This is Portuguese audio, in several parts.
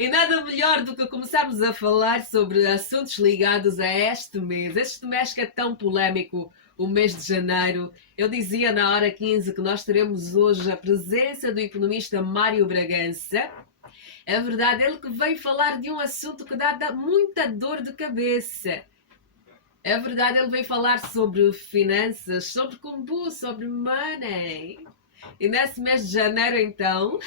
E nada melhor do que começarmos a falar sobre assuntos ligados a este mês. Este mês que é tão polémico, o mês de janeiro. Eu dizia na hora 15 que nós teremos hoje a presença do economista Mário Bragança. É verdade, ele que veio falar de um assunto que dá muita dor de cabeça. É verdade, ele veio falar sobre finanças, sobre kombu, sobre money. E nesse mês de janeiro, então,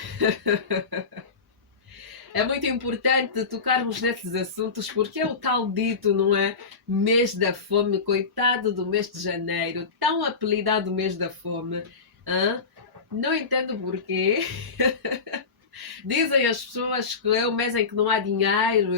é muito importante tocarmos nesses assuntos porque é o tal dito, não é? Mês da fome, coitado do mês de janeiro, tão apelidado mês da fome. Hã? Não entendo porquê. Dizem as pessoas que é o mês em que não há dinheiro,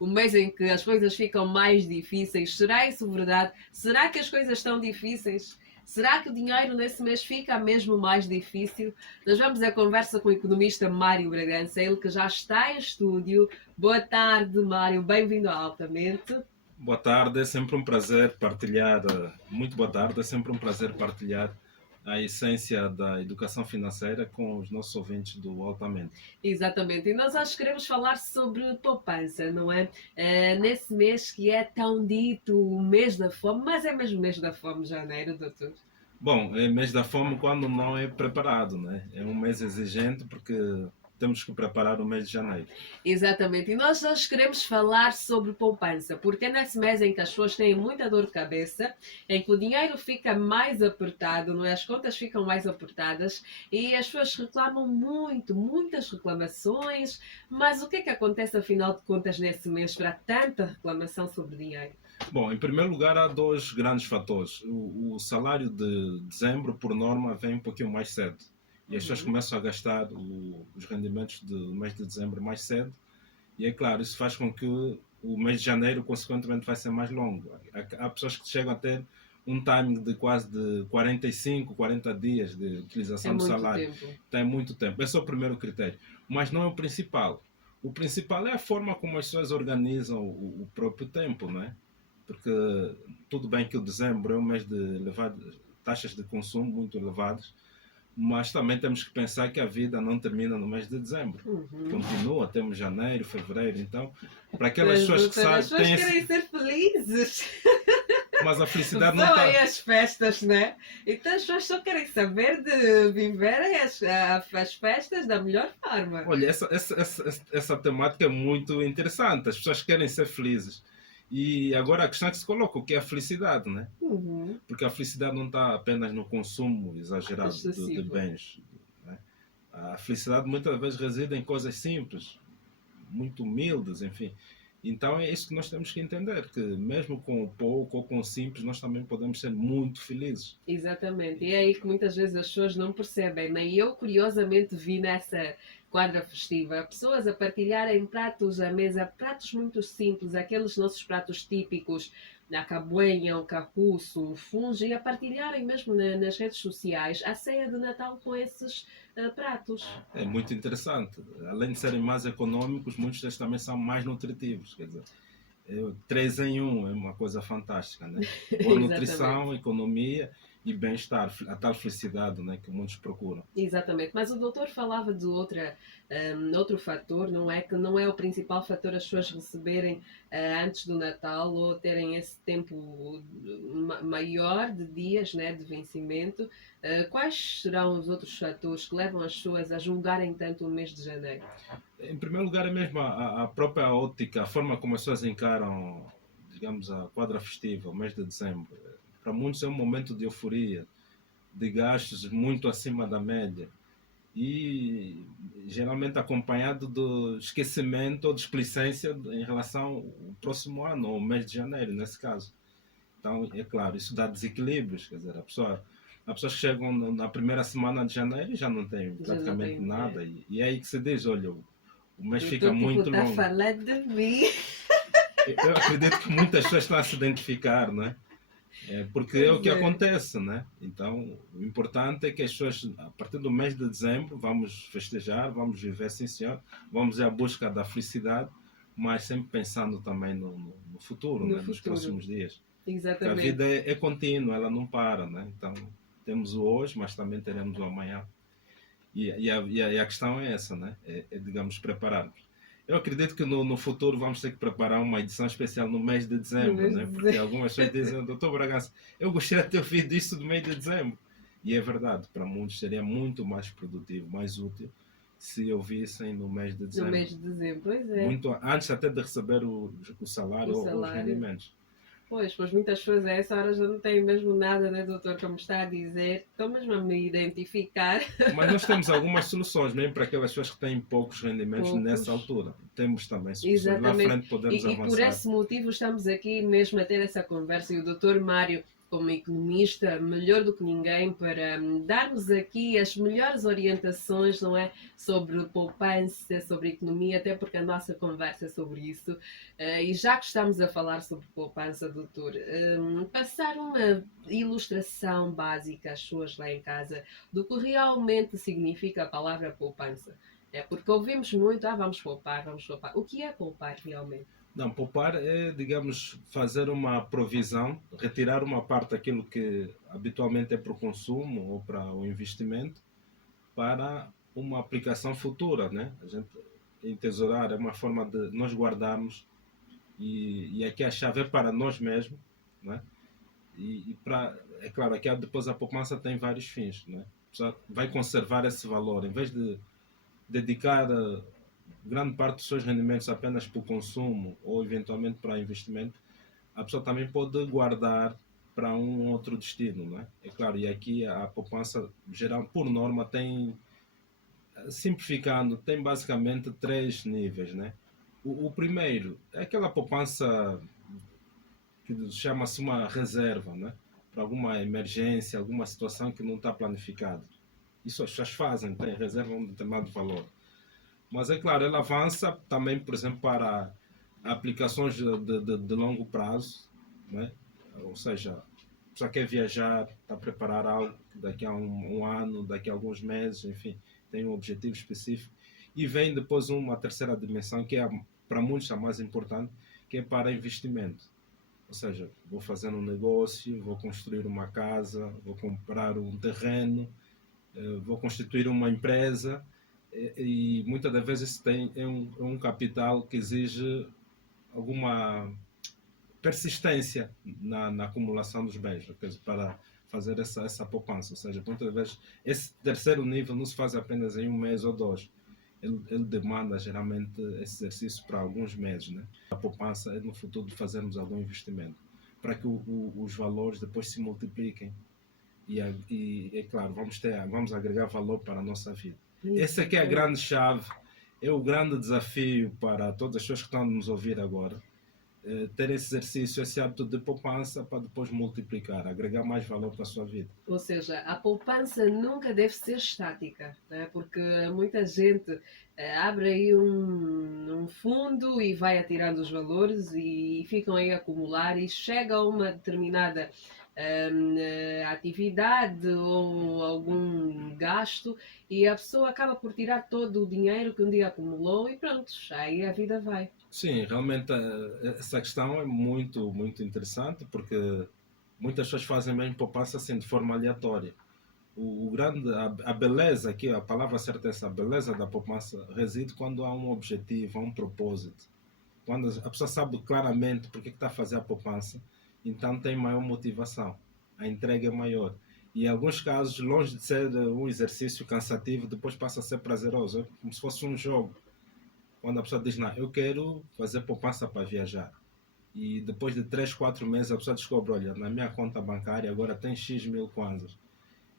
o mês em que as coisas ficam mais difíceis. Será isso verdade? Será que as coisas estão difíceis? Será que o dinheiro nesse mês fica mesmo mais difícil? Nós vamos à conversa com o economista Mário Bragança, ele que já está em estúdio. Boa tarde, Mário. Bem-vindo ao Altamente. Boa tarde, é sempre um prazer partilhar, muito boa tarde, é sempre um prazer partilhar a essência da educação financeira com os nossos ouvintes do Altamente. Exatamente. E nós hoje queremos falar sobre poupança, não é? Nesse mês que é tão dito o mês da fome, mas é mesmo o mês da fome, janeiro, doutor? Bom, é mês da fome quando não é preparado, né? É um mês exigente porque temos que preparar o mês de janeiro. Exatamente. E nós hoje queremos falar sobre poupança, porque é nesse mês em que as pessoas têm muita dor de cabeça, em que o dinheiro fica mais apertado, não é? As contas ficam mais apertadas e as pessoas reclamam muito, muitas reclamações. Mas o que é que acontece afinal de contas nesse mês para tanta reclamação sobre dinheiro? Bom, em primeiro lugar, há dois grandes fatores. O salário de dezembro, por norma, vem um pouquinho mais cedo. E as pessoas começam a gastar os rendimentos do mês de dezembro mais cedo. E é claro, isso faz com que o mês de janeiro, consequentemente, vai ser mais longo. Há pessoas que chegam a ter um timing de quase de 45, 40 dias de É utilização do muito salário. tempo. Tem muito tempo. Esse é o primeiro critério. Mas não é o principal. O principal é a forma como as pessoas organizam o próprio tempo, não é? Porque tudo bem que o dezembro é um mês de taxas de consumo muito elevadas, mas também temos que pensar que a vida não termina no mês de dezembro. Continua, temos janeiro, fevereiro, então, para aquelas Mas, pessoas que doutor, as sabem, pessoas querem ser felizes. mas a felicidade não São aí está. as festas, né? Então as pessoas só querem saber de viverem as festas da melhor forma. Olha, essa temática é muito interessante, as pessoas querem ser felizes. E agora a questão é que se coloca, o que é a felicidade, né? Porque a felicidade não está apenas no consumo exagerado de Excessivo. bens. Né? A felicidade muitas vezes reside em coisas simples, muito humildes, enfim. Então é isso que nós temos que entender, que mesmo com o pouco ou com o simples, nós também podemos ser muito felizes. Exatamente. E é aí que muitas vezes as pessoas não percebem. Nem eu, curiosamente, vi nessa quadra festiva pessoas a partilharem pratos à mesa, pratos muito simples, aqueles nossos pratos típicos, a cabuenha, o carruço, o fungo, e a partilharem mesmo nas redes sociais a ceia de Natal com esses pratos. É muito interessante. Além de serem mais econômicos, muitos deles também são mais nutritivos. Quer dizer, três em um é uma coisa fantástica, né? Boa Exatamente. nutrição, economia e bem-estar, a tal felicidade, né, que muitos procuram. Exatamente, mas o doutor falava de outro fator, não é? Que não é o principal fator as pessoas receberem antes do Natal ou terem esse tempo maior de dias, né, de vencimento. Quais serão os outros fatores que levam as pessoas a julgarem tanto o mês de janeiro? Em primeiro lugar, é mesmo a própria ótica, a forma como as pessoas encaram, digamos, a quadra festiva, o mês de dezembro. Para muitos é um momento de euforia, de gastos muito acima da média e geralmente acompanhado do esquecimento ou displicência em relação ao próximo ano, ou mês de janeiro, nesse caso. Então, é claro, isso dá desequilíbrios, quer dizer, as pessoas que chegam na primeira semana de janeiro e já não têm Já não praticamente tem. nada, e é aí que se diz, olha, o mês O fica doutor tipo muito está longo. falando de mim. Eu acredito que muitas pessoas estão a se identificar, não é? Porque é o Pois que é. acontece, né? Então, o importante é que as pessoas, a partir do mês de dezembro, vamos festejar, vamos viver, sim senhor, vamos ir à busca da felicidade, mas sempre pensando também no futuro, No né? Nos futuro. próximos dias. Porque a Exatamente. vida é contínua, ela não para, né? Então, temos o hoje, mas também teremos o amanhã. E a questão é essa, né? Digamos, prepararmos. Eu acredito que no futuro vamos ter que preparar uma edição especial no mês de No dezembro, mês de né? Porque dezembro. algumas pessoas dizem, doutor Bragança, eu gostaria de ter ouvido isso no mês de dezembro. E é verdade, para muitos seria muito mais produtivo, mais útil, se ouvissem no mês de No mês dezembro. de dezembro, pois é. Muito antes até de receber o salário O ou os salário. rendimentos. Pois muitas pessoas a essa hora já não têm mesmo nada, né, doutor, como está a dizer. Estou mesmo a me identificar. Mas nós temos algumas soluções, mesmo para aquelas pessoas que têm poucos rendimentos nessa Poucos. altura. Temos também soluções. Lá à Exatamente. frente podemos E por avançar. esse motivo estamos aqui mesmo a ter essa conversa e o doutor Mário, como economista, melhor do que ninguém para darmos aqui as melhores orientações, não é? Sobre poupança, sobre economia, até porque a nossa conversa é sobre isso. E já que estamos a falar sobre poupança, doutor, passar uma ilustração básica às pessoas lá em casa do que realmente significa a palavra poupança. É porque ouvimos muito, vamos poupar, vamos poupar. O que é poupar realmente? Não, poupar é, digamos, fazer uma provisão, retirar uma parte daquilo que habitualmente é para o consumo ou para o investimento para uma aplicação futura, né? A gente entesourar é uma forma de nós guardarmos e aqui a chave é para nós mesmos, né? E para, é claro, aqui depois a poupança tem vários fins, né? A pessoa vai conservar esse valor, em vez de dedicar grande parte dos seus rendimentos apenas para o consumo ou eventualmente para investimento, a pessoa também pode guardar para um outro destino, não é? É claro, e aqui a poupança geral, por norma, tem, simplificando, tem basicamente três níveis, né? O primeiro é aquela poupança que chama-se uma reserva, né? Para alguma emergência, alguma situação que não está planificada. Isso as pessoas fazem, tem reserva um determinado valor. Mas é claro, ela avança também, por exemplo, para aplicações de longo prazo, né? Ou seja, a pessoa quer viajar, está a preparar algo daqui a um ano, daqui a alguns meses, enfim, tem um objetivo específico. E vem depois uma terceira dimensão, que é para muitos a mais importante, que é para investimento. Ou seja, vou fazer um negócio, vou construir uma casa, vou comprar um terreno, vou constituir uma empresa e muitas das vezes é um capital que exige alguma persistência na acumulação dos bens, para fazer essa poupança. Ou seja, muitas vezes esse terceiro nível não se faz apenas em um mês ou dois. Ele demanda geralmente esse exercício para alguns meses. Né? A poupança é no futuro de fazermos algum investimento para que os valores depois se multipliquem e é claro, vamos agregar valor para a nossa vida. Essa aqui é a grande chave, é o grande desafio para todas as pessoas que estão a nos ouvir agora, ter esse exercício, esse hábito de poupança para depois multiplicar, agregar mais valor para a sua vida. Ou seja, a poupança nunca deve ser estática, né? Porque muita gente abre aí um fundo e vai atirando os valores e ficam aí a acumular e chega a uma determinada atividade ou algum gasto e a pessoa acaba por tirar todo o dinheiro que um dia acumulou e pronto, aí a vida vai. Sim, realmente essa questão é muito, muito interessante porque muitas pessoas fazem mesmo poupança assim de forma aleatória. O grande, a beleza aqui, a palavra certa é essa, a beleza da poupança reside quando há um objetivo, há um propósito. Quando a pessoa sabe claramente porque está a fazer a poupança, então tem maior motivação, a entrega é maior. E em alguns casos, longe de ser um exercício cansativo, depois passa a ser prazeroso, é como se fosse um jogo. Quando a pessoa diz, não, eu quero fazer poupança para viajar. E depois de 3, 4 meses a pessoa descobre, olha, na minha conta bancária agora tem X mil kwanzas.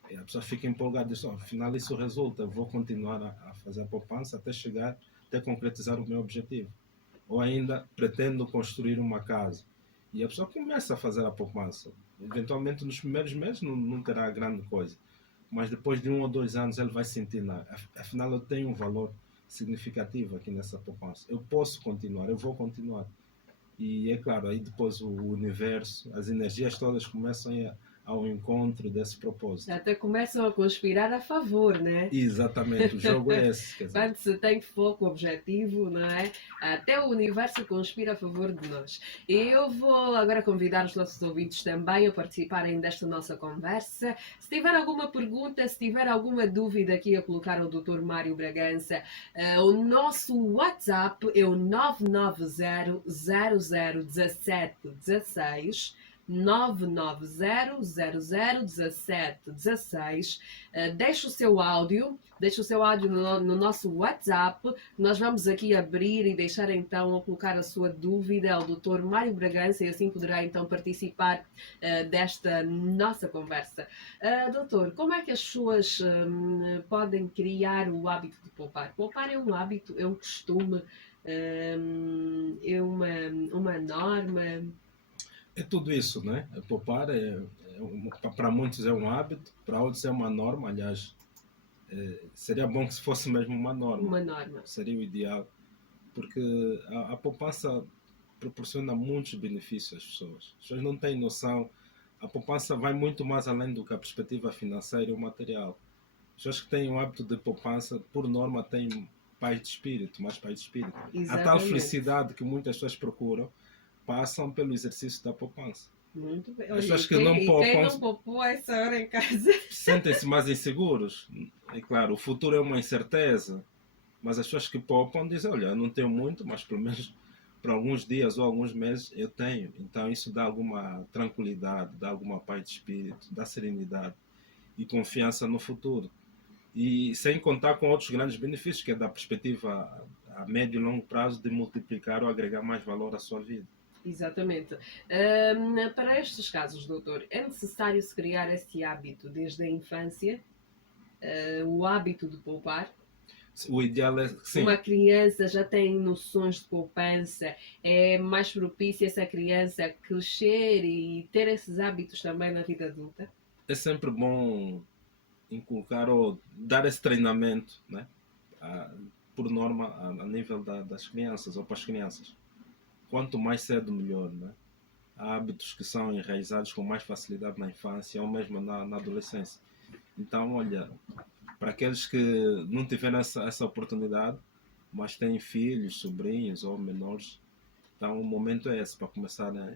E a pessoa fica empolgada e diz, oh, afinal isso resulta, eu vou continuar a fazer a poupança até chegar, até concretizar o meu objetivo. Ou ainda pretendo construir uma casa. E a pessoa começa a fazer a poupança. Eventualmente nos primeiros meses não terá grande coisa. Mas depois de 1 ou 2 anos ele vai sentir, não, afinal eu tenho um valor significativo aqui nessa poupança. Eu posso continuar, eu vou continuar. E é claro, aí depois o universo, as energias todas começam ao encontro desse propósito. Até começam a conspirar a favor, né? Exatamente, o jogo é esse. Quer dizer, Quando se tem foco, objetivo, não é? Até o universo conspira a favor de nós. E eu vou agora convidar os nossos ouvintes também a participarem desta nossa conversa. Se tiver alguma pergunta, se tiver alguma dúvida aqui a colocar ao Dr. Mário Bragança, o nosso WhatsApp é o 990 0017 16. 990001716. Deixe o seu áudio no nosso WhatsApp. Nós vamos aqui abrir e deixar então a colocar a sua dúvida ao Dr. Mário Bragança e assim poderá então participar desta nossa conversa. Doutor, como é que as pessoas podem criar o hábito de poupar? Poupar é um hábito, é um costume, é uma norma? é tudo isso, né? Poupar para muitos é um hábito, para outros é uma norma. Aliás, seria bom que se fosse mesmo uma norma. Uma norma. Seria o ideal, porque a poupança proporciona muitos benefícios às pessoas. As pessoas não têm noção. A poupança vai muito mais além do que a perspectiva financeira ou material. As pessoas que têm o hábito de poupança, por norma, têm paz de espírito, mais paz de espírito. Exatamente. A tal felicidade que muitas pessoas procuram passam pelo exercício da poupança. Muito bem. As Olha, pessoas que quem não poupam não poupou a essa hora em casa? sentem-se mais inseguros. É claro, o futuro é uma incerteza, mas as pessoas que poupam dizem, olha, eu não tenho muito, mas pelo menos para alguns dias ou alguns meses eu tenho. Então isso dá alguma tranquilidade, dá alguma paz de espírito, dá serenidade e confiança no futuro. E sem contar com outros grandes benefícios, que é da perspectiva a médio e longo prazo de multiplicar ou agregar mais valor à sua vida. Exatamente. Para estes casos, doutor, é necessário se criar esse hábito desde a infância, o hábito de poupar? O ideal é que sim. Uma criança já tem noções de poupança, é mais propícia essa criança a crescer e ter esses hábitos também na vida adulta? É sempre bom inculcar ou dar esse treinamento, né? Por norma, a nível das crianças ou para as crianças. Quanto mais cedo, melhor, né? Há hábitos que são enraizados com mais facilidade na infância ou mesmo na adolescência. Então, olha, para aqueles que não tiveram essa oportunidade, mas têm filhos, sobrinhos ou menores, então o momento é esse, para começar a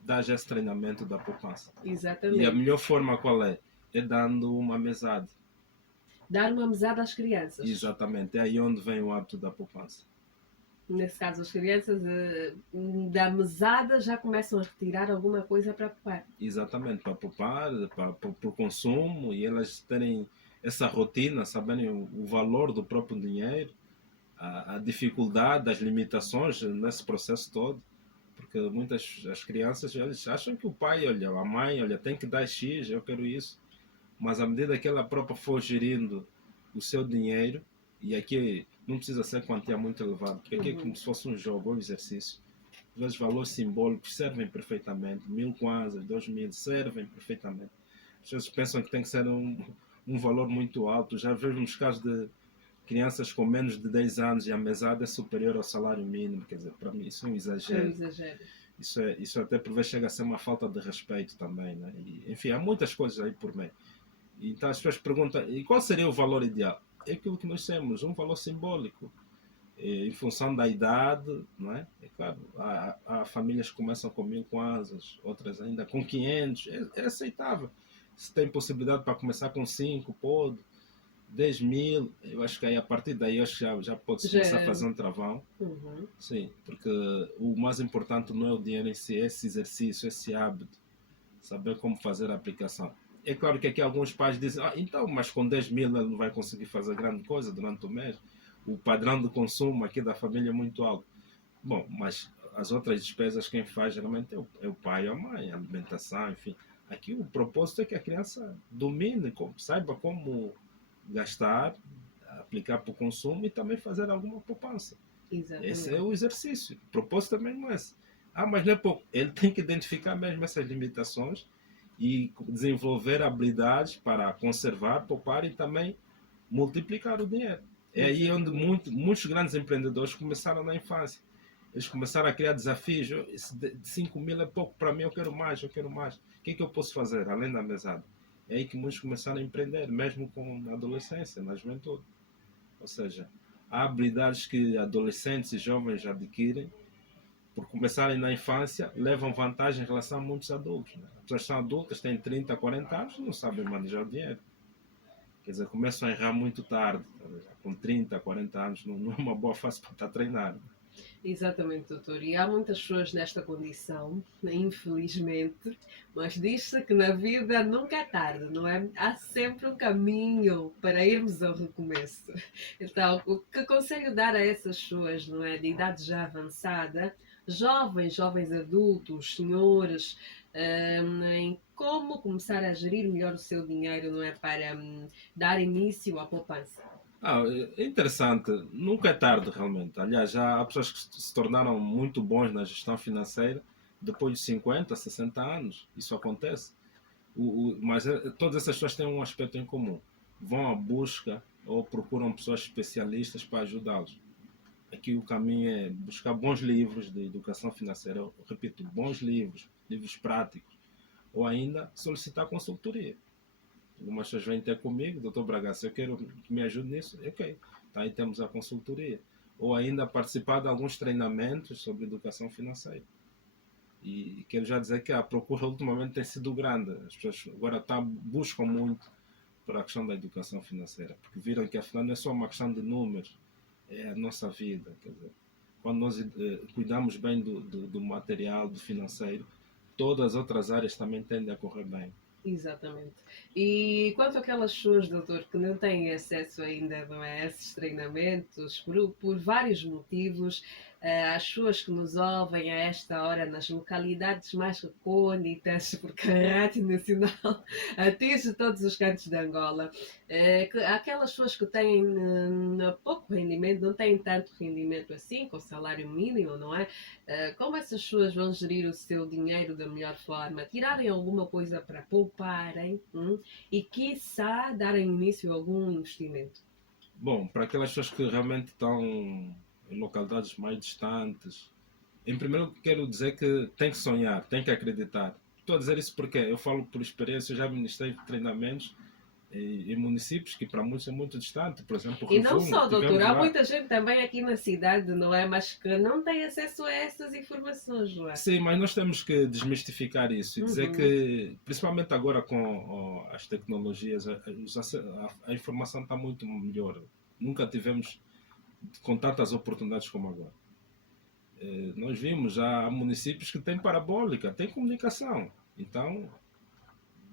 dar já esse treinamento da poupança. Exatamente. E a melhor forma qual é? É dando uma mesada. Dar uma mesada às crianças. Exatamente, é aí onde vem o hábito da poupança. Nesse caso, as crianças da mesada já começam a retirar alguma coisa para poupar. Exatamente, para poupar, para o consumo, e elas terem essa rotina, saberem o valor do próprio dinheiro, a dificuldade, as limitações nesse processo todo. Porque muitas as crianças eles acham que o pai, olha, a mãe, olha, tem que dar X, eu quero isso. Mas à medida que ela própria for gerindo o seu dinheiro, e aqui não precisa ser quantia muito elevada, porque aqui é como se fosse um jogo, um exercício. Às vezes valores simbólicos servem perfeitamente, 1000 kwanzas, 2000 servem perfeitamente. As pessoas pensam que tem que ser um valor muito alto. Já vemos casos de crianças com menos de 10 anos e a mesada é superior ao salário mínimo. Quer dizer, para mim isso é um exagero. É um exagero. Isso até por vezes chega a ser uma falta de respeito também, né? E, enfim, há muitas coisas aí por meio. Então as pessoas perguntam, e qual seria o valor ideal? É aquilo que nós temos, um valor simbólico. Em função da idade, não é? É claro, há famílias que começam com 1000 kwanzas, outras ainda com 500, é aceitável. Se tem possibilidade para começar com 5, pode. 10 mil, eu acho que aí a partir daí acho que já pode-se começar a fazer um travão. Uhum. Sim, porque o mais importante não é o dinheiro em si, é esse exercício, esse hábito, saber como fazer a aplicação. É claro que aqui alguns pais dizem, então, mas com 10 mil ele não vai conseguir fazer grande coisa durante o mês. O padrão de consumo aqui da família é muito alto. Bom, mas as outras despesas quem faz geralmente é o pai ou a mãe, a alimentação, enfim. Aqui o propósito é que a criança domine, saiba como gastar, aplicar para o consumo e também fazer alguma poupança. Exatamente. Esse é o exercício. O propósito também não é esse. Mas não é pouco. Ele tem que identificar mesmo essas limitações e desenvolver habilidades para conservar, poupar e também multiplicar o dinheiro. É aí onde muitos grandes empreendedores começaram na infância. Eles começaram a criar desafios. Esse de 5 mil é pouco para mim, eu quero mais, eu quero mais. O que é que eu posso fazer, além da mesada? É aí que muitos começaram a empreender, mesmo com na adolescência, na juventude. Ou seja, há habilidades que adolescentes e jovens adquirem por começarem na infância, levam vantagem em relação a muitos adultos. Né? As pessoas são adultas, têm 30, 40 anos, não sabem manejar o dinheiro. Quer dizer, começam a errar muito tarde. Com 30, 40 anos, não é uma boa fase para estar treinado. Exatamente, doutor. E há muitas pessoas nesta condição, infelizmente, mas diz-se que na vida nunca é tarde, não é? Há sempre um caminho para irmos ao recomeço. Então, o que conselho dar a essas pessoas, não é? De idade já avançada, jovens, jovens adultos, senhores, em como começar a gerir melhor o seu dinheiro, não é? Para dar início à poupança. É interessante. Nunca é tarde, realmente. Aliás, já há pessoas que se tornaram muito bons na gestão financeira depois de 50, 60 anos. Isso acontece. Mas todas essas pessoas têm um aspecto em comum. Vão à busca ou procuram pessoas especialistas para ajudá-los. Aqui o caminho é buscar bons livros de educação financeira. Eu repito, bons livros, livros práticos. Ou ainda solicitar consultoria. Algumas pessoas vêm ter comigo, doutor Bragaça, eu quero que me ajude nisso. Ok, tá, aí temos a consultoria. Ou ainda participar de alguns treinamentos sobre educação financeira. E quero já dizer que a procura ultimamente tem sido grande. As pessoas agora buscam muito para a questão da educação financeira, porque viram que afinal não é só uma questão de números, é a nossa vida. Quer dizer, quando nós cuidamos bem do material, do financeiro, todas as outras áreas também tendem a correr bem. Exatamente. E quanto àquelas pessoas, doutor, que não têm acesso ainda, não é, a esses treinamentos, por vários motivos, as pessoas que nos ouvem a esta hora nas localidades mais recônditas, porque a Rádio Nacional atinge todos os cantos de Angola, aquelas pessoas que têm pouco rendimento, não têm tanto rendimento assim, com salário mínimo, não é? Como essas pessoas vão gerir o seu dinheiro da melhor forma? Tirarem alguma coisa para pouparem e, quiçá, darem início a algum investimento? Bom, para aquelas pessoas que realmente estão em localidades mais distantes, em primeiro lugar quero dizer que tem que sonhar, tem que acreditar. Estou a dizer isso porque eu falo por experiência, eu já ministrei treinamentos em municípios que para muitos é muito distante, por exemplo, E não Revumo, só, doutor, tivemos há lá. muita gente também aqui na cidade, não é? Mas que não tem acesso a essas informações, não é? Sim, mas nós temos que desmistificar isso e dizer Uhum. que, principalmente agora com as tecnologias, a informação está muito melhor. Nunca tivemos com tantas oportunidades como agora. Nós vimos, já há municípios que têm parabólica, têm comunicação. Então,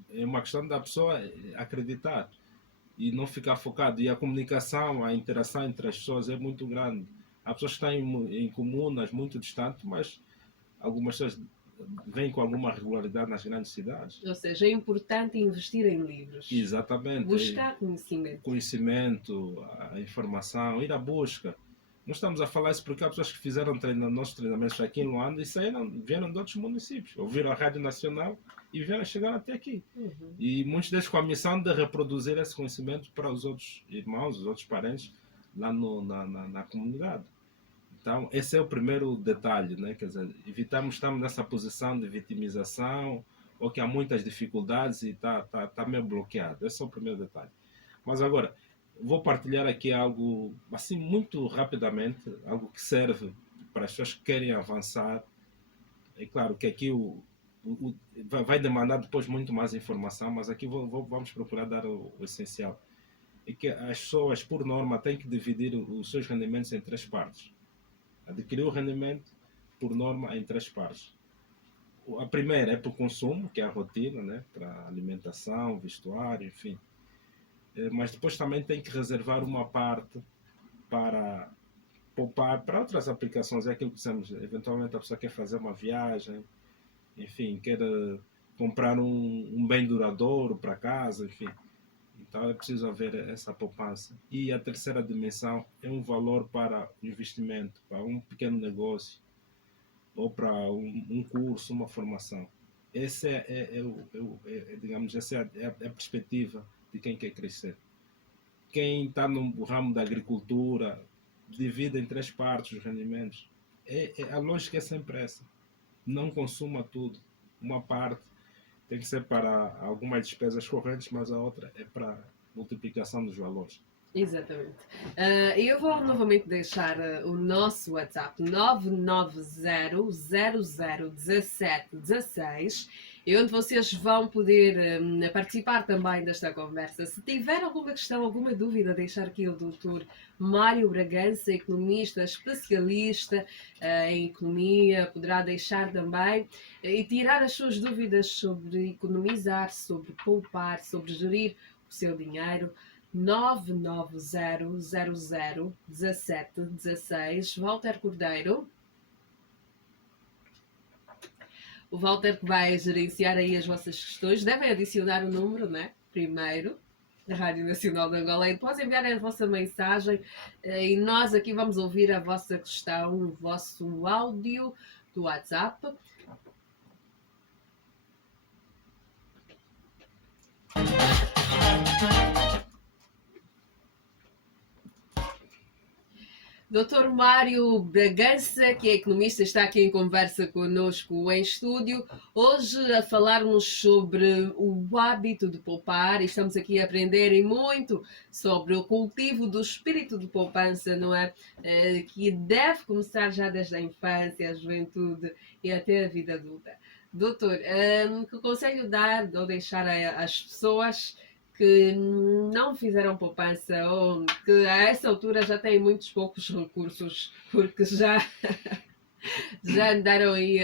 é uma questão da pessoa acreditar e não ficar focado. E a comunicação, a interação entre as pessoas é muito grande. Há pessoas que estão em comunas muito distantes, mas algumas pessoas vêm com alguma regularidade nas grandes cidades. Ou seja, é importante investir em livros, Exatamente. buscar conhecimento. Conhecimento, a informação, ir à busca. Nós estamos a falar isso porque há pessoas que fizeram nossos treinamentos aqui em Luanda e vieram de outros municípios. Ouviram a Rádio Nacional e vieram chegar até aqui. Uhum. E muitos deles com a missão de reproduzir esse conhecimento para os outros irmãos, os outros parentes lá na comunidade. Então, esse é o primeiro detalhe, né? Quer dizer, estamos nessa posição de vitimização ou que há muitas dificuldades e está meio bloqueado. Esse é o primeiro detalhe. Mas agora, vou partilhar aqui algo, assim, muito rapidamente, algo que serve para as pessoas que querem avançar. É claro que aqui vai demandar depois muito mais informação, mas aqui vamos procurar dar o essencial. É que as pessoas, por norma, têm que dividir os seus rendimentos em três partes. Adquirir o rendimento, por norma, em três partes. A primeira é para o consumo, que é a rotina, né? Para alimentação, vestuário, enfim. Mas depois também tem que reservar uma parte para poupar para outras aplicações. É aquilo que dissemos, eventualmente a pessoa quer fazer uma viagem, enfim, quer comprar um bem duradouro para casa, enfim. Então é preciso haver essa poupança. E a terceira dimensão é um valor para investimento, para um pequeno negócio ou para um curso, uma formação. Essa digamos, essa é a perspectiva de quem quer crescer. Quem está no ramo da agricultura divide em três partes os rendimentos. A lógica é sempre essa. Não consuma tudo. Uma parte tem que ser para algumas despesas correntes, mas a outra é para multiplicação dos valores. Exatamente. Eu vou novamente deixar o nosso WhatsApp 990001716 e onde vocês vão poder participar também desta conversa. Se tiver alguma questão, alguma dúvida, deixar aqui o doutor Mário Bragança, economista, especialista em economia, poderá deixar também e tirar as suas dúvidas sobre economizar, sobre poupar, sobre gerir o seu dinheiro. 990001716. Walter Cordeiro. O Walter que vai gerenciar aí as vossas questões. Devem adicionar o número, né? Primeiro, da Rádio Nacional de Angola. E depois enviarem a vossa mensagem e nós aqui vamos ouvir a vossa questão, o vosso áudio do WhatsApp. Dr. Mário Bragança, que é economista, está aqui em conversa conosco em estúdio, hoje a falarmos sobre o hábito de poupar, e estamos aqui a aprender muito sobre o cultivo do espírito de poupança, não é? Que deve começar já desde a infância, a juventude e até a vida adulta. Doutor, que conselho dar ou deixar às pessoas que não fizeram poupança ou que a essa altura já têm muitos poucos recursos porque já andaram aí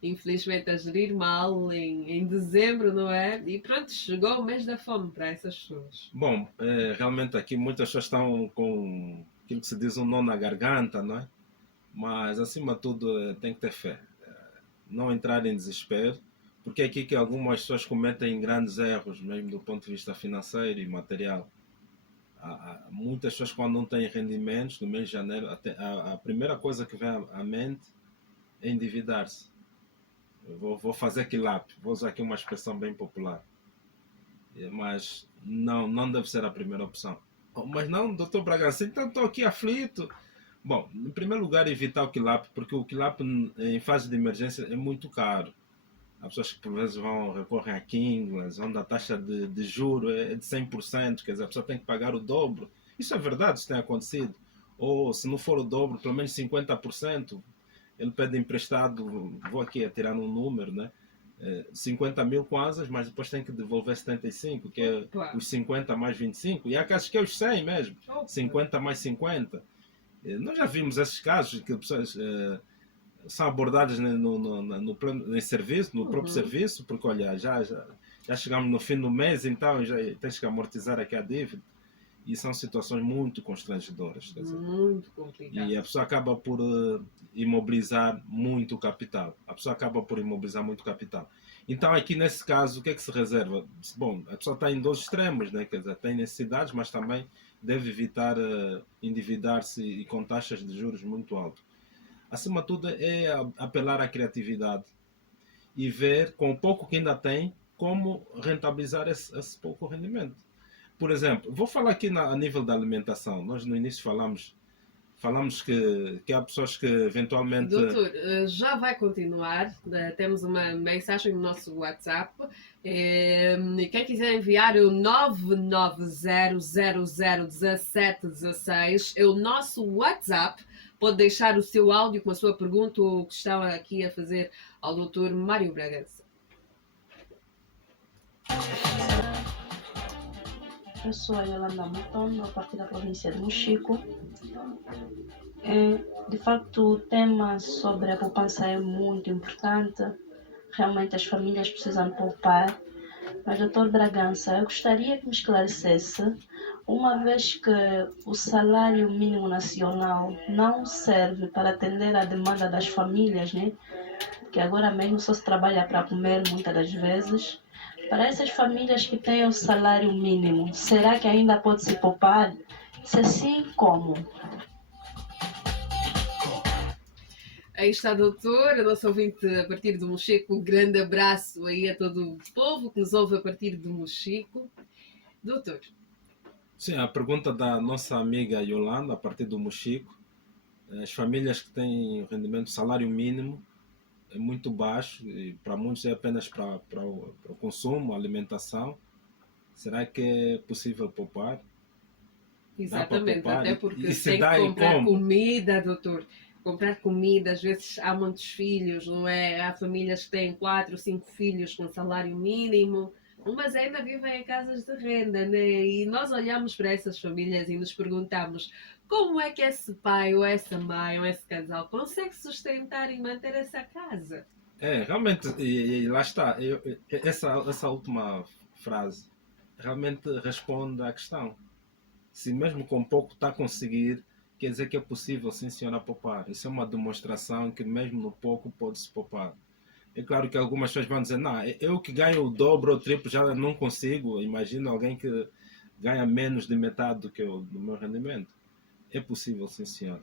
infelizmente a gerir mal em dezembro, não é? E pronto, chegou o mês da fome para essas pessoas. Bom, realmente aqui muitas pessoas estão com aquilo que se diz um nó na garganta, não é? Mas acima de tudo tem que ter fé. Não entrar em desespero, porque é aqui que algumas pessoas cometem grandes erros, mesmo do ponto de vista financeiro e material. Muitas pessoas, quando não têm rendimentos, no mês de janeiro, a primeira coisa que vem à mente é endividar-se. Vou fazer quilap, vou usar aqui uma expressão bem popular. Mas não deve ser a primeira opção. Mas não, doutor Bragança, então estou aqui aflito. Bom, em primeiro lugar, evitar o quilap, porque o quilap em fase de emergência é muito caro. Há pessoas que por vezes recorrem a Kingless, onde a taxa de juro é de 100%, quer dizer, a pessoa tem que pagar o dobro. Isso é verdade, isso tem acontecido. Ou se não for o dobro, pelo menos 50%. Ele pede emprestado, vou aqui atirar um número, né? 50 mil com asas, mas depois tem que devolver 75, que é os 50 mais 25. E há casos que é os 100 mesmo, 50 mais 50. Nós já vimos esses casos que pessoas são abordadas no serviço, no próprio serviço, porque olha, já chegamos no fim do mês, então já tens que amortizar aqui a dívida. E são situações muito constrangedoras. Quer dizer, muito complicado. E a pessoa acaba por imobilizar muito o capital. Então, aqui nesse caso, o que é que se reserva? Bom, a pessoa está em dois extremos, né? Quer dizer, tem necessidades, mas também deve evitar endividar-se e com taxas de juros muito altas. Acima de tudo, é apelar à criatividade e ver, com o pouco que ainda tem, como rentabilizar esse pouco rendimento. Por exemplo, vou falar aqui a nível da alimentação. Nós no início falamos que há pessoas que eventualmente... Doutor, já vai continuar. Temos uma mensagem no nosso WhatsApp. Quem quiser enviar o 990001716 é o nosso WhatsApp. Pode deixar o seu áudio com a sua pergunta ou questão aqui a fazer ao doutor Mário Bragança. Eu sou a Yolanda Mouton, a partir da província de Mochico. De facto, o tema sobre a poupança é muito importante. Realmente as famílias precisam poupar. Mas, Dr. Bragança, eu gostaria que me esclarecesse, uma vez que o salário mínimo nacional não serve para atender a demanda das famílias, né? Que agora mesmo só se trabalha para comer muitas das vezes. Para essas famílias que têm o salário mínimo, será que ainda pode se poupar? Se sim, como? Aí está, doutor, a nossa ouvinte a partir do Mochico. Um grande abraço aí a todo o povo que nos ouve a partir do Mochico. Doutor. Sim, a pergunta da nossa amiga Yolanda, a partir do Mochico, As famílias que têm rendimento salário mínimo é muito baixo e para muitos é apenas para o consumo, alimentação. Será que é possível poupar? Dá para Exatamente, poupar? até porque E se tem que dá e comprar como? comida, doutor. Comprar comida, às vezes há muitos filhos, não é? Há famílias que têm 4, 5 filhos com salário mínimo, umas ainda vivem em casas de renda, né? E nós olhamos para essas famílias e nos perguntamos como é que esse pai ou essa mãe ou esse casal consegue sustentar e manter essa casa? É, realmente, e lá está, essa última frase realmente responde à questão. Se mesmo com pouco está a conseguir, quer dizer que é possível sim senhora poupar. Isso é uma demonstração que mesmo no pouco pode-se poupar. É claro que algumas pessoas vão dizer, não, eu que ganho o dobro ou o triplo já não consigo. Imagina alguém que ganha menos de metade do meu rendimento. É possível sim senhora.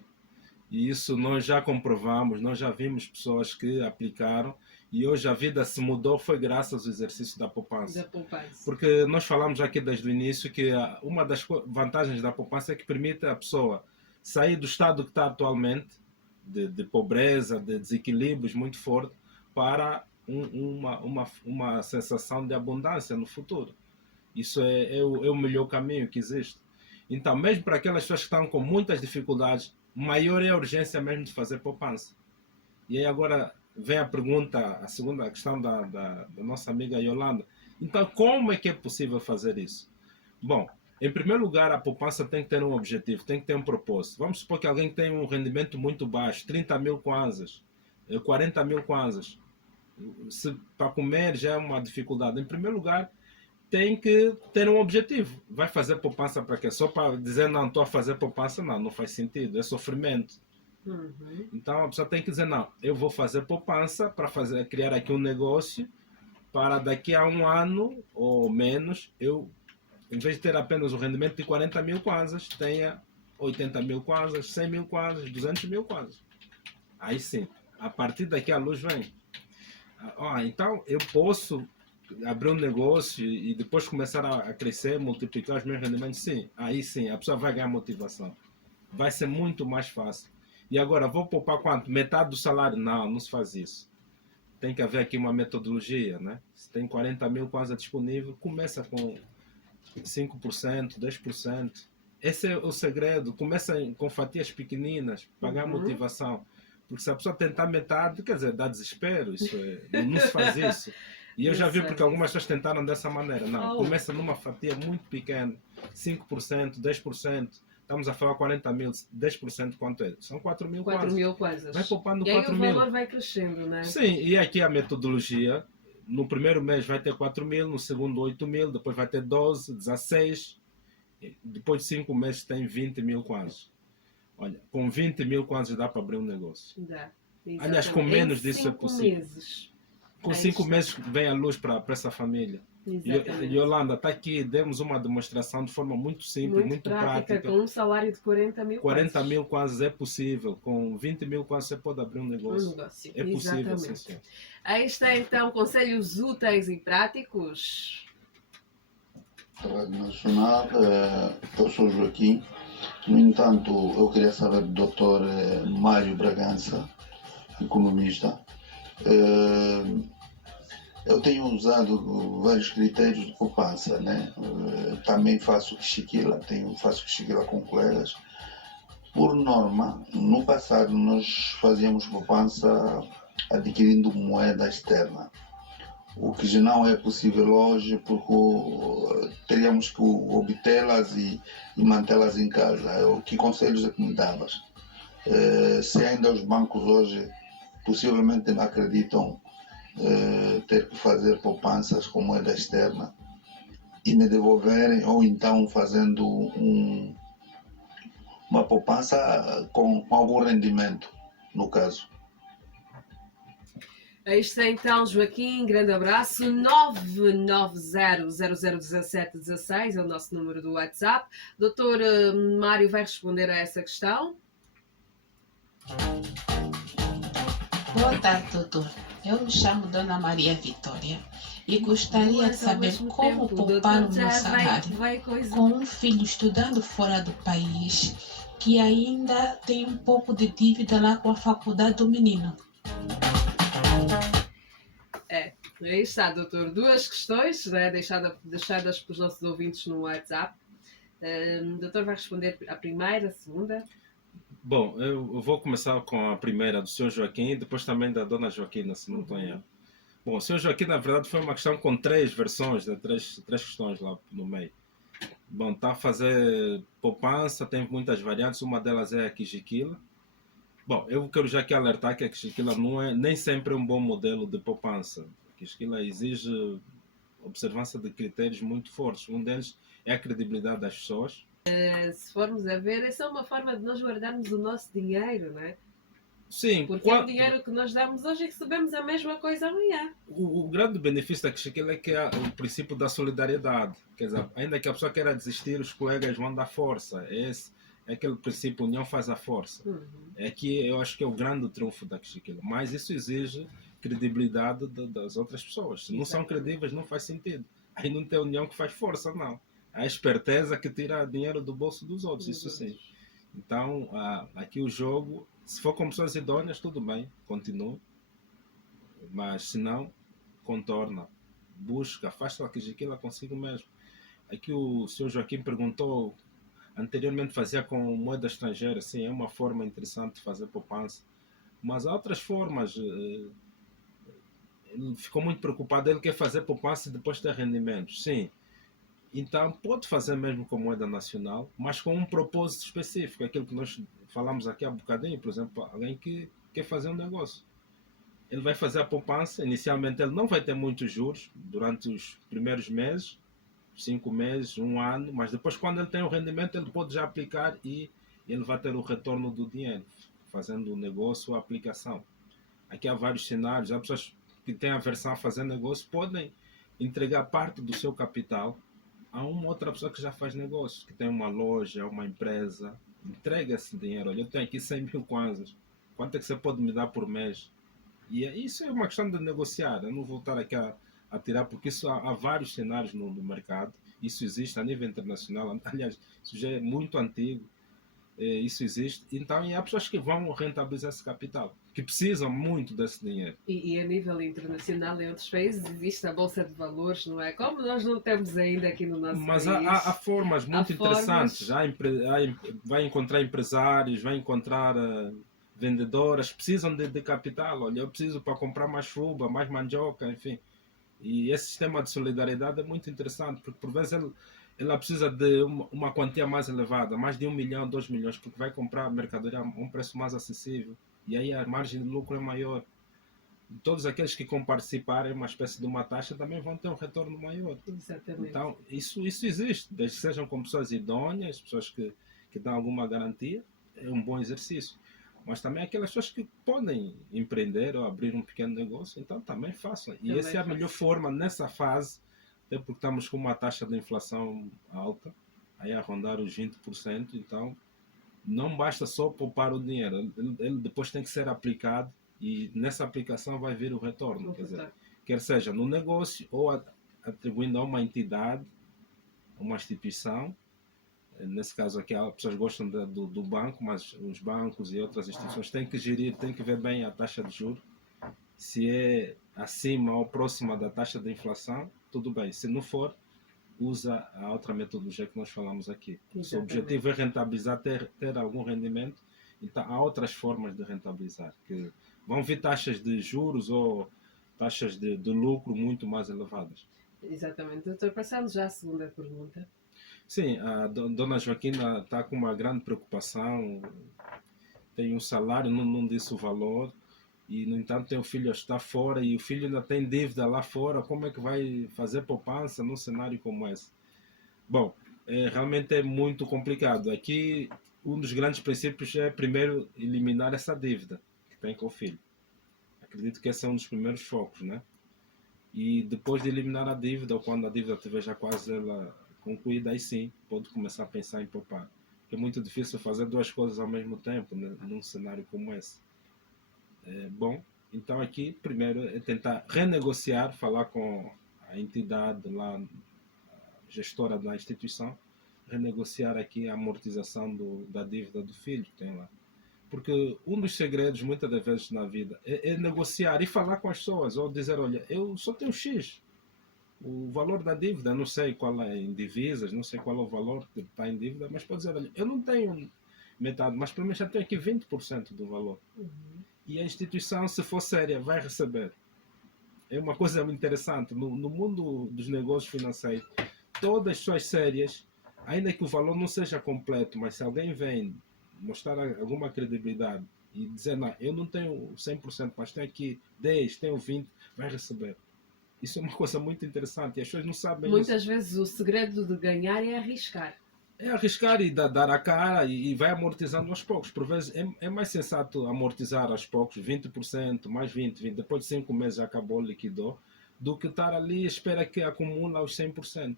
E isso nós já comprovamos, nós já vimos pessoas que aplicaram e hoje a vida se mudou foi graças ao exercício da poupança. Da poupança. Porque nós falamos aqui desde o início que uma das vantagens da poupança é que permite a pessoa sair do estado que está atualmente, de pobreza, de desequilíbrios muito forte, para uma sensação de abundância no futuro. Isso é o melhor caminho que existe. Então, mesmo para aquelas pessoas que estão com muitas dificuldades, maior é a urgência mesmo de fazer poupança. E aí agora vem a pergunta, a segunda questão da nossa amiga Yolanda. Então, como é que é possível fazer isso? Bom, em primeiro lugar, a poupança tem que ter um objetivo, tem que ter um propósito. Vamos supor que alguém tem um rendimento muito baixo, 30 mil kwanzas, 40 mil kwanzas. Se para comer já é uma dificuldade. Em primeiro lugar, tem que ter um objetivo. Vai fazer poupança para quê? Só para dizer, não, estou a fazer poupança? Não, não faz sentido, é sofrimento. Uhum. Então a pessoa tem que dizer, não, eu vou fazer poupança para criar aqui um negócio para daqui a um ano ou menos, eu, em vez de ter apenas o rendimento de 40 mil kwanzas, tenha 80 mil kwanzas, 100 mil kwanzas, 200 mil kwanzas. Aí sim, a partir daqui a luz vem. Então eu posso abrir um negócio e depois começar a crescer, multiplicar os meus rendimentos, sim, aí sim, a pessoa vai ganhar motivação. Vai ser muito mais fácil. E agora, vou poupar quanto? Metade do salário? Não, não se faz isso. Tem que haver aqui uma metodologia, né? Se tem 40 mil kwanza disponível, começa com 5%, 10%. Esse é o segredo. Começa com fatias pequeninas, para ganhar motivação. Porque se a pessoa tentar metade, quer dizer, dá desespero. Não se faz isso. E eu já vi porque algumas pessoas tentaram dessa maneira. Não, começa numa fatia muito pequena, 5%, 10%. Estamos a falar 40 mil, 10% quanto é? São 4 mil kwanzas. 4 mil kwanzas. Vai poupando e 4 aí mil. o valor vai crescendo, né? Sim, e aqui a metodologia. No primeiro mês vai ter 4 mil, no segundo 8 mil, depois vai ter 12, 16. Depois de 5 meses tem 20 mil kwanzas. Olha, com 20 mil kwanzas dá para abrir um negócio. Dá. Aliás, com menos disso é possível. Meses. Com 5 meses vem a luz para essa família. E Yolanda, está aqui, demos uma demonstração de forma muito simples, muito prática. Com um salário de 40 mil 40 mil kwanzas é possível. Com 20 mil kwanzas você pode abrir um negócio. É possível, sim, sim. Aí está então conselhos úteis e práticos. Rádio Nacional, eu sou Joaquim. No entanto, eu queria saber do Dr. Mário Bragança, economista. Eu tenho usado vários critérios de poupança, né? Também faço xiquila, faço xiquila com colegas. Por norma, no passado nós fazíamos poupança adquirindo moeda externa, o que já não é possível hoje porque teríamos que obtê-las e mantê-las em casa. Que conselhos é que me davas? Se ainda os bancos hoje possivelmente não acreditam ter que fazer poupanças com moeda externa e me devolverem, ou então fazendo uma poupança com algum rendimento, no caso. Aí está então, Joaquim, grande abraço. 990001716 é o nosso número do WhatsApp. Doutor Mário vai responder a essa questão. Boa tarde, doutor. Eu me chamo Dona Maria Vitória e gostaria de saber como poupar o meu salário com um filho estudando fora do país que ainda tem um pouco de dívida lá com a faculdade do menino. Aí está, doutor. Duas questões, né, deixadas pelos nossos ouvintes no WhatsApp. O doutor vai responder a primeira, a segunda. Bom, eu vou começar com a primeira do senhor Joaquim e depois também da dona Joaquina, se não estou em erro. Bom, o senhor Joaquim, na verdade, foi uma questão com três versões, né? Três questões lá no meio. Bom, está a fazer poupança, tem muitas variantes, uma delas é a Kijiquila. Bom, eu quero já aqui alertar que a Kijiquila não é nem sempre um bom modelo de poupança. A Kijiquila exige observância de critérios muito fortes. Um deles é a credibilidade das pessoas. Se formos a ver, essa é uma forma de nós guardarmos o nosso dinheiro, não é? Sim, Porque o dinheiro que nós damos hoje recebemos a mesma coisa amanhã. o grande benefício da Kijiquila é que é o princípio da solidariedade. Quer dizer, ainda que a pessoa queira desistir, os colegas vão dar força. É aquele princípio, união faz a força. É que eu acho que é o grande trunfo da Kijiquila. Mas isso exige credibilidade das outras pessoas. Se não são credíveis, não faz sentido. Aí não tem união que faz força, não. É a esperteza que tira dinheiro do bolso dos outros, isso sim. Então, aqui o jogo, se for com pessoas idôneas, tudo bem, continua. Mas se não, contorna, busca, afasta a Kijiquila consigo mesmo. Aqui o senhor Joaquim perguntou, anteriormente fazia com moeda estrangeira, sim, é uma forma interessante de fazer poupança. Mas há outras formas. Ele ficou muito preocupado, ele quer fazer poupança e depois ter rendimentos, sim. Então pode fazer mesmo com moeda nacional, mas com um propósito específico, aquilo que nós falamos aqui há bocadinho, por exemplo, alguém que quer fazer um negócio. Ele vai fazer a poupança, inicialmente ele não vai ter muitos juros durante os primeiros meses, 5 meses, 1 ano, mas depois quando ele tem o rendimento ele pode já aplicar e ele vai ter o retorno do dinheiro, fazendo o negócio ou a aplicação. Aqui há vários cenários, há pessoas que têm aversão a fazer negócio, podem entregar parte do seu capital a uma outra pessoa que já faz negócio, que tem uma loja, uma empresa, entrega esse dinheiro. Olha, eu tenho aqui 100 mil kwanzas, quanto é que você pode me dar por mês? E isso é uma questão de negociar, eu não vou estar aqui a tirar, porque isso há vários cenários no mercado, isso existe a nível internacional, aliás, isso já é muito antigo, isso existe, então e há pessoas que vão rentabilizar esse capital, que precisam muito desse dinheiro. E a nível internacional, em outros países, existe a Bolsa de Valores, não é? Como nós não temos ainda aqui no nosso Mas país. há formas muito interessantes. Vai encontrar empresários, vai encontrar vendedoras, precisam de capital. Olha, eu preciso para comprar mais chuva, mais mandioca, enfim. E esse sistema de solidariedade é muito interessante, porque por vezes ela precisa de uma quantia mais elevada, mais de 1 milhão, 2 milhões, porque vai comprar mercadoria a um preço mais acessível. E aí a margem de lucro é maior. Todos aqueles que participarem uma espécie de uma taxa também vão ter um retorno maior. Exatamente. Então, isso existe, desde que sejam com pessoas idôneas, pessoas que dão alguma garantia, é um bom exercício. Mas também aquelas pessoas que podem empreender ou abrir um pequeno negócio, então também façam. E essa é a melhor forma nessa fase, até porque estamos com uma taxa de inflação alta, aí a rondar os 20%, então não basta só poupar o dinheiro, ele depois tem que ser aplicado e nessa aplicação vai vir o retorno. Quer seja no negócio ou atribuindo a uma entidade, uma instituição. Nesse caso aqui, as pessoas gostam do banco, mas os bancos e outras instituições têm que gerir, têm que ver bem a taxa de juros. Se é acima ou próxima da taxa de inflação, tudo bem. Se não for, usa a outra metodologia que nós falamos aqui. Se o objetivo é rentabilizar, ter algum rendimento, então há outras formas de rentabilizar, que vão vir taxas de juros ou taxas de lucro muito mais elevadas. Exatamente. Doutor, passamos já à segunda pergunta. Sim, a dona Joaquina está com uma grande preocupação, tem um salário, não disse o valor, e no entanto tem o filho a estar fora e o filho ainda tem dívida lá fora, como é que vai fazer poupança num cenário como esse? Bom, realmente é muito complicado. Aqui um dos grandes princípios é primeiro eliminar essa dívida que tem com o filho. Acredito que esse é um dos primeiros focos, né? E depois de eliminar a dívida, ou quando a dívida estiver já quase ela concluída, aí sim pode começar a pensar em poupar. É muito difícil fazer duas coisas ao mesmo tempo, né, num cenário como esse. Bom, então aqui primeiro é tentar renegociar, falar com a entidade lá, a gestora da instituição, renegociar aqui a amortização da dívida do filho que tem lá. Porque um dos segredos, muitas das vezes na vida, é negociar e falar com as pessoas, ou dizer, olha, eu só tenho X. O valor da dívida, não sei qual é em divisas, não sei qual é o valor que está em dívida, mas pode dizer, olha, eu não tenho metade, mas pelo menos já tenho aqui 20% do valor. E a instituição, se for séria, vai receber. É uma coisa interessante. No mundo dos negócios financeiros, todas as pessoas sérias, ainda que o valor não seja completo, mas se alguém vem mostrar alguma credibilidade e dizer, não, eu não tenho 100%, mas tenho aqui 10, tenho 20, vai receber. Isso é uma coisa muito interessante e as pessoas não sabem Muitas isso. vezes o segredo de ganhar é arriscar. É arriscar e dar a cara e vai amortizando aos poucos. Por vezes é mais sensato amortizar aos poucos, 20%, mais 20%, depois de 5 meses já acabou, liquidou, do que estar ali e espera que acumula os 100%.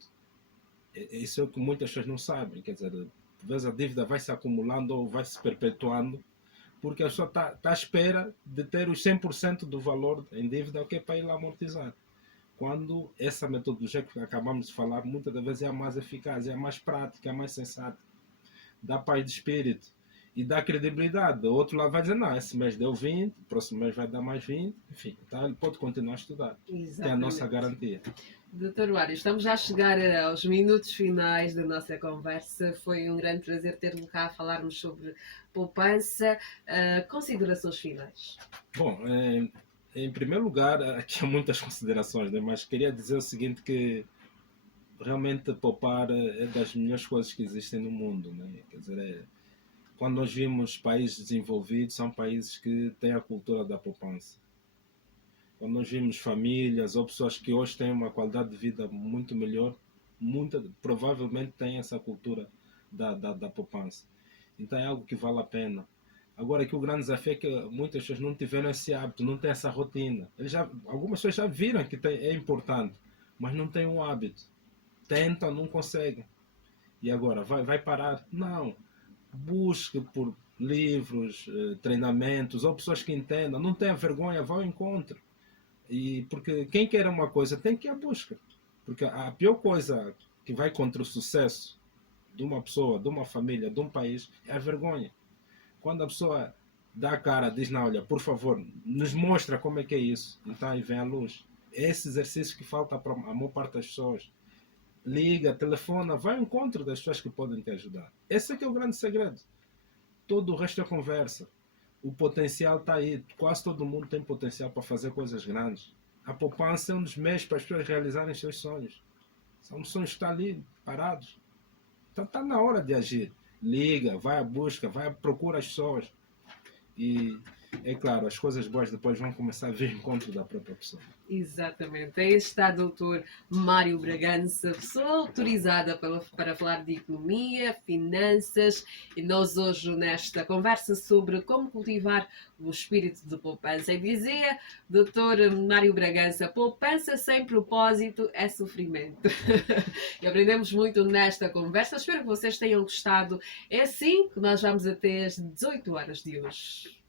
Isso é o que muitas pessoas não sabem. Quer dizer, por vezes a dívida vai se acumulando ou vai se perpetuando porque a pessoa está à espera de ter os 100% do valor em dívida que é para ir lá amortizar. Quando essa metodologia que acabamos de falar, muitas das vezes é a mais eficaz, é a mais prática, é a mais sensata. Dá paz de espírito e dá credibilidade. O outro lado vai dizer, não, esse mês deu 20, próximo mês vai dar mais 20, enfim, então ele pode continuar a estudar. Exatamente. É a nossa garantia. Doutor Mário, estamos já a chegar aos minutos finais da nossa conversa. Foi um grande prazer ter-me cá a falarmos sobre poupança. Considerações finais. Bom, em primeiro lugar, aqui há muitas considerações, né? Mas queria dizer o seguinte, que realmente poupar é das melhores coisas que existem no mundo, né? Quer dizer, quando nós vimos países desenvolvidos, são países que têm a cultura da poupança. Quando nós vimos famílias ou pessoas que hoje têm uma qualidade de vida muito melhor, provavelmente têm essa cultura da poupança. Então é algo que vale a pena. Agora que o grande desafio é que muitas pessoas não tiveram esse hábito, não têm essa rotina. Algumas pessoas já viram que é importante, mas não têm um hábito. Tentam, não conseguem. E agora, vai parar? Não. Busque por livros, treinamentos, ou pessoas que entendam. Não tenha vergonha, vá ao encontro. Porque quem quer uma coisa tem que ir à busca. Porque a pior coisa que vai contra o sucesso de uma pessoa, de uma família, de um país, é a vergonha. Quando a pessoa dá a cara, diz, não, olha, por favor, nos mostra como é que é isso. Então aí vem a luz. É esse exercício que falta para a maior parte das pessoas. Liga, telefona, vai ao encontro das pessoas que podem te ajudar. Esse é que é o grande segredo. Todo o resto é conversa. O potencial está aí. Quase todo mundo tem potencial para fazer coisas grandes. A poupança é um dos meios para as pessoas realizarem seus sonhos. São sonhos que estão ali parados. Então está na hora de agir. Liga, vai à busca, vai à procura as pessoas. E é claro, as coisas boas depois vão começar a vir em encontro da própria pessoa. Exatamente. Aí está o Dr. Mário Bragança, pessoa autorizada para falar de economia, finanças, e nós hoje nesta conversa sobre como cultivar o espírito de poupança. E dizia Dr. Mário Bragança, poupança sem propósito é sofrimento. E aprendemos muito nesta conversa. Espero que vocês tenham gostado. É assim que nós vamos até às 18 horas de hoje.